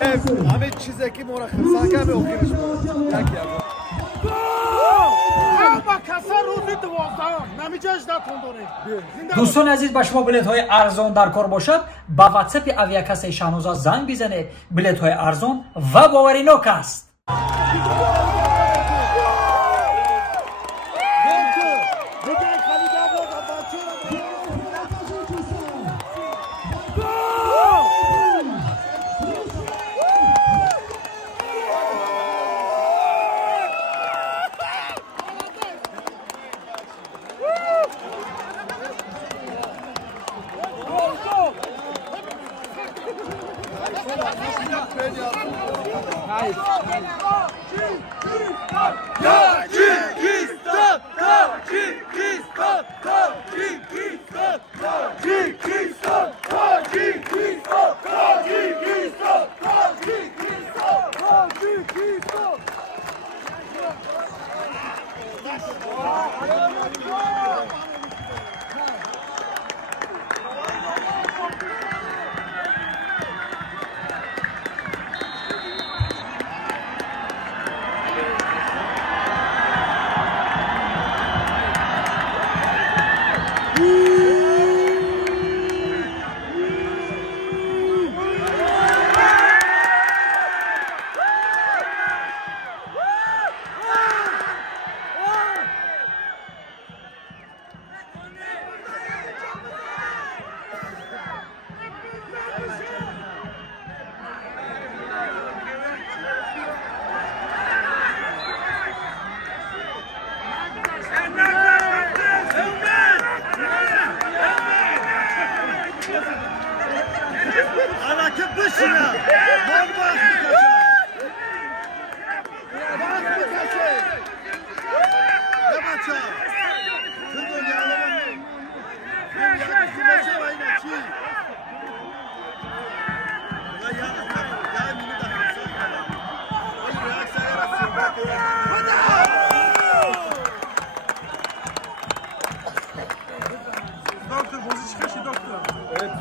همه چیزی که ما را خرسانگه می آخرش بود یکی هم دوستان عزیز، به شما بلیط های ارزان در کار باشد با واتساپ اویاکس شانوزا زنگ بزنید. بلیط های ارزان و باوریناک است.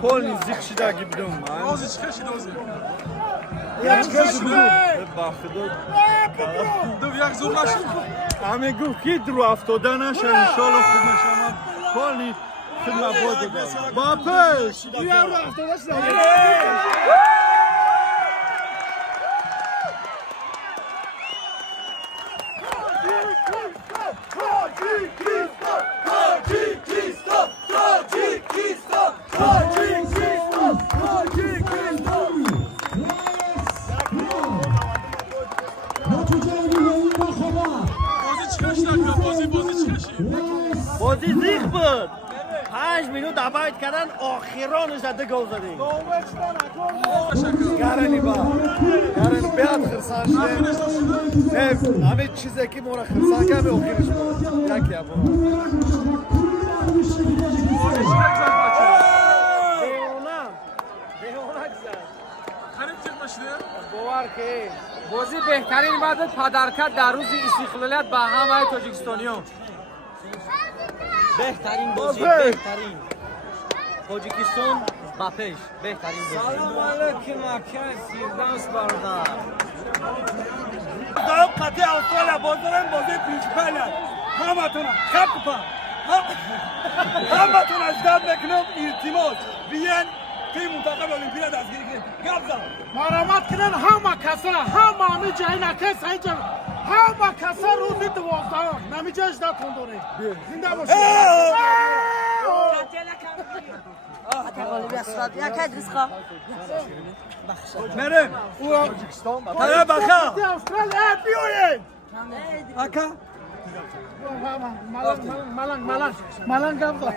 Polni zikşidagi bidum. Dozi çıkışı dozi. Dov jak zorlaşın. Ame gufki dru aftodanaşan inşallah خوب نشم. Polni خدمت بوده. باپش. بیا رو افتاداشم. بازی زیخ بود 5 minut عباید کردن آخرانش زده گل زدیم گرنی با گرنی بیاد خرسان شده همه چیزی که ما را خرسانگه می آخرش بود یکی هم بازی بهترین بعد پدرکت در روز استقلالیت به همه تاجیکستانیان. بهترین بازی بهترین تاجیکستان با پیش بهترین بازی. سلام علیکم اکای سیردانس برادر. دارم قطعه استرالیا بازدارم بازی پرینسیپال همتون خط پا همتون از داد بکنم التماس بیان تیم منتخب المپیا دستگیری کنید گپ زن مرامت کنن همه کسا همه جای نکس اینجا همه کسا روزی 12 نمیجاش داد تندونه زنده باشید مریم او طلب بخا استرالیا بیوین اکا ملنگ گپ